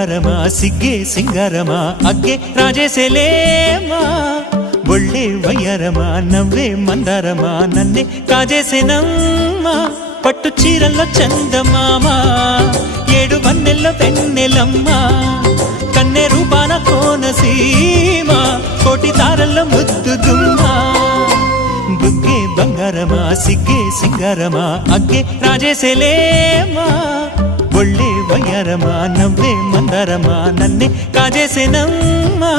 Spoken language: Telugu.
బంగారమా సిగ్గే సింగారమా అగ్గే రాజేసేలేమా ఒళ్ళే వయ్యారమా నవ్వే మందారమా నన్నే కాజేసేనమ్మా పట్టు చీరల్లో చందమామా ఏడు వన్నెల్లో పెన్నెలమ్మా కన్నె రూపాన కోనసీమ కోటి తారల్లో ముద్దుదుమ్మా బుగ్గే బంగారమా సిగ్గే సింగారమా అగ్గే రాజేసేలేమా ఒళ్ళే వయ్యారమా నవ్వే మందారమా నన్నే కాజేసేనమ్మా